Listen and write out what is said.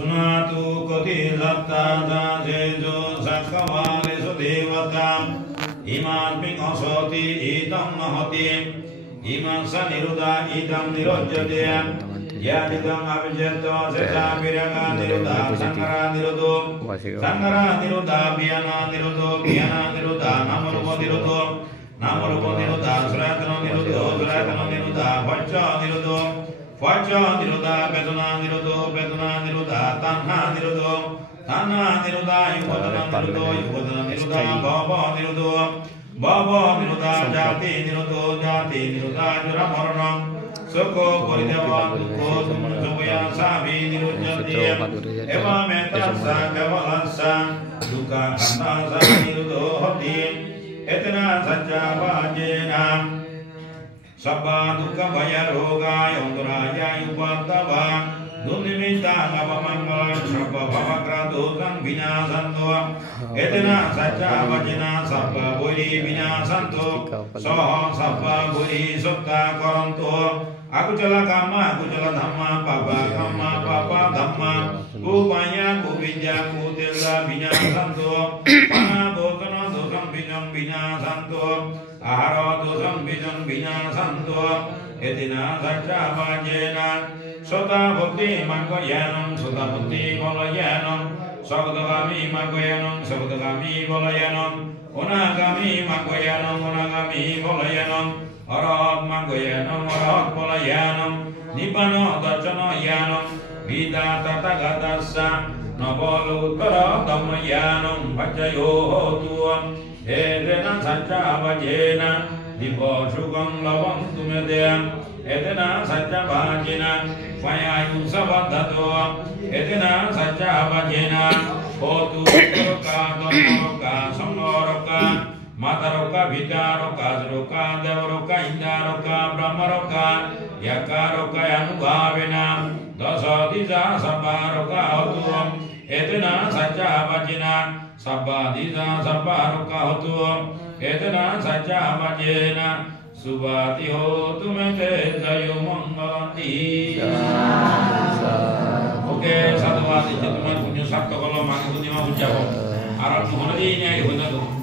Sunatu koti satta sasejo sakawalesu devatam iman pingosoti idam mahati iman saniruda idam nirojjadya yadidam abhijato seta viraga niruda sankara niruda biyana niruda namarupa niruda suratana niruda Vaca niruda beduna niruda tanha niruda yuvatana niruda bhava niruda jati niruda jura maranam soko parideva dukho sumaya sabi nirujjati eva metta sakavalasa dukkha kanta nirudo hoti etna sajja vajena Sabba dukkha bhaya roga yonturaya yupattava Dunimita ngapamangala sabba bhavakradotam vinasanto Etena sajja vajena sabba buri vinasanto Soho sabba buri sutta koranto Akucala kama akucala dhamma papa kama papa dhamma Kupanya kupinja kutilla vinasanto Pana dosana dosam vinam vinasanto Ahara dosam vinam vinasanto Etina sajja vajena Sota bhakti magvayanam sota bhakti valayanam Sabdagami magvayanam sabdagami valayanam Unagami magvayanam unagami valayanam Arahat magvayanam arahat valayanam Nibbana darshana yanam Vida tatagatarsa Nabala uttara dhammayanam Bhajayo hotu Edena sajja vajena Dipo sukam lavam tumedya Edena sajja vajena Vayayu sabadato Edena sajja vajena Hotu uttoroka dhammaroka sammaroka Mataroka vitaroka saroka devaroka indaroka brahmaroka Yakaroka yanubhavena Dasa disa sabbaroka hotu Edena sajja vajena Sabba disa sabbaroka hotu Edena sajja vajena Subhati hotu mete jayu manggalanti. Oke, satu hati teman punya sabtu kalau manggung punya mau jawab. Arab Muhammad ini ayo benar tuh.